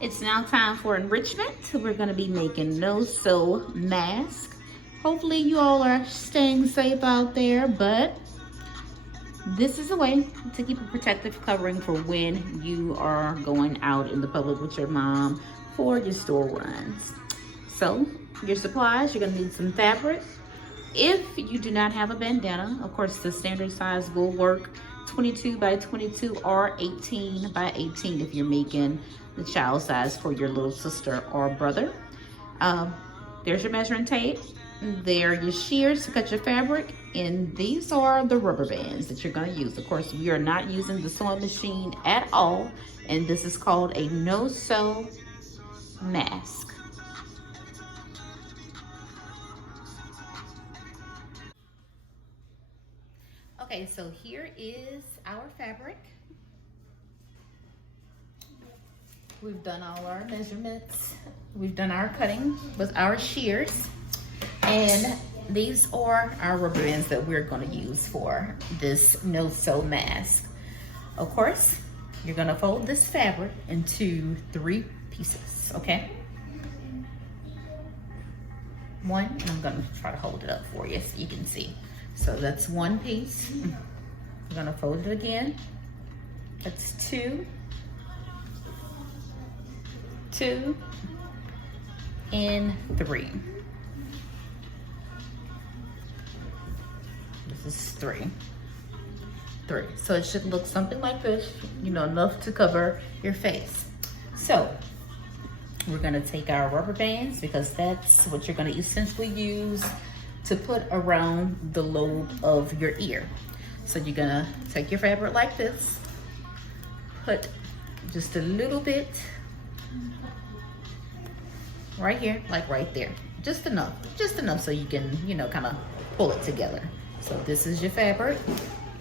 It's now time for enrichment. We're going to be making no-sew masks. Hopefully you all are staying safe out there, but this is a way to keep a protective covering for when you are going out in the public with your mom for your store runs. So your supplies, you're gonna need some fabric. If you do not have a bandana, of course the standard size will work, 22 by 22 or 18 by 18 if you're making the child size for your little sister or brother. There's your measuring tape. There are your shears to cut your fabric, and these are the rubber bands that you're going to use. Of course, we are not using the sewing machine at all, and this is called a no-sew mask. Okay, so here is our fabric. We've done all our measurements. We've done our cutting with our shears. And these are our rubber bands that we're gonna use for this no-sew mask. Of course, you're gonna fold this fabric into 3 pieces, okay? One, and I'm gonna try to hold it up for you so you can see. So that's 1 piece. We're gonna fold it again. That's 2, 2, and 3. This is 3. So it should look something like this, you know, enough to cover your face. So we're gonna take our rubber bands, because that's what you're gonna essentially use to put around the lobe of your ear. So you're gonna take your fabric like this, put just a little bit right here, like right there. Just enough so you can, you know, kind of pull it together. So this is your fabric,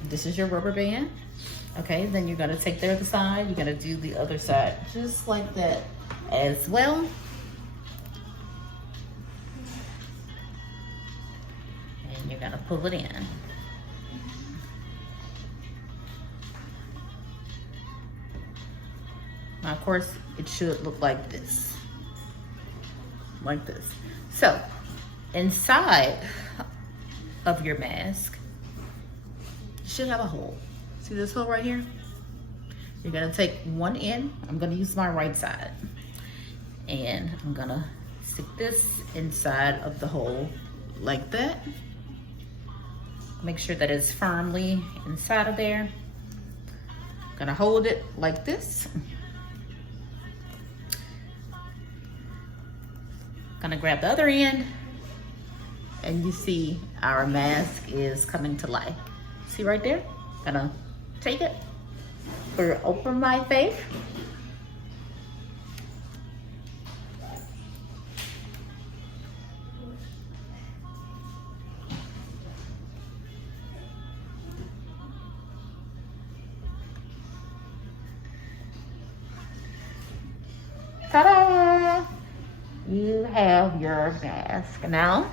this is your rubber band. Okay, then you're gonna take the other side, you're gonna do the other side just like that as well. And you're gonna pull it in. Now, of course, it should look like this. Like this. So, inside of your mask, you should have a hole. See this hole right here? You're gonna take one end. I'm gonna use my right side. And I'm gonna stick this inside of the hole like that. Make sure that it's firmly inside of there. Gonna hold it like this. Gonna grab the other end, and you see our mask is coming to life. See right there? Gonna take it, put it over my face. Ta-da! You have your mask. Now,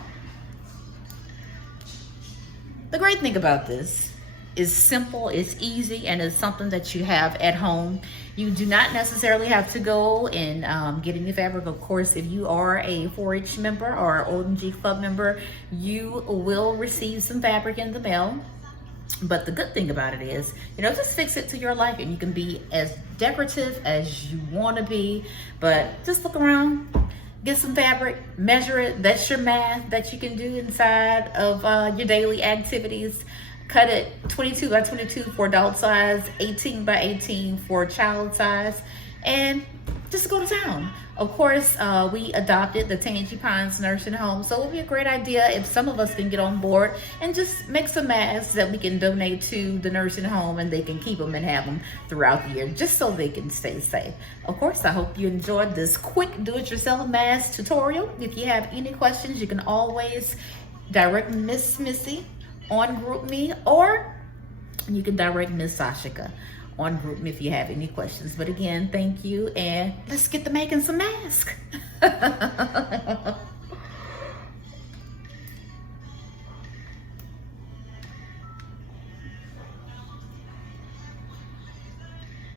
the great thing about this is simple, it's easy, and it's something that you have at home. You do not necessarily have to go and get any fabric. Of course, if you are a 4-H member or OMG Club member, you will receive some fabric in the mail. But the good thing about it is, you know, just fix it to your liking. You can be as decorative as you want to be, but just look around, get some fabric, measure it. That's your math that you can do inside of your daily activities. Cut it 22 by 22 for adult size, 18 by 18 for child size, and just go to town. Of course, we adopted the Tangy Pines Nursing Home, so it would be a great idea if some of us can get on board and just make some masks that we can donate to the nursing home, and they can keep them and have them throughout the year, just so they can stay safe. Of course, I hope you enjoyed this quick do-it-yourself mask tutorial. If you have any questions, you can always direct Miss Missy on GroupMe, or you can direct Miss Sashika on GroupMe if you have any questions. But again, thank you, and let's get to making some masks.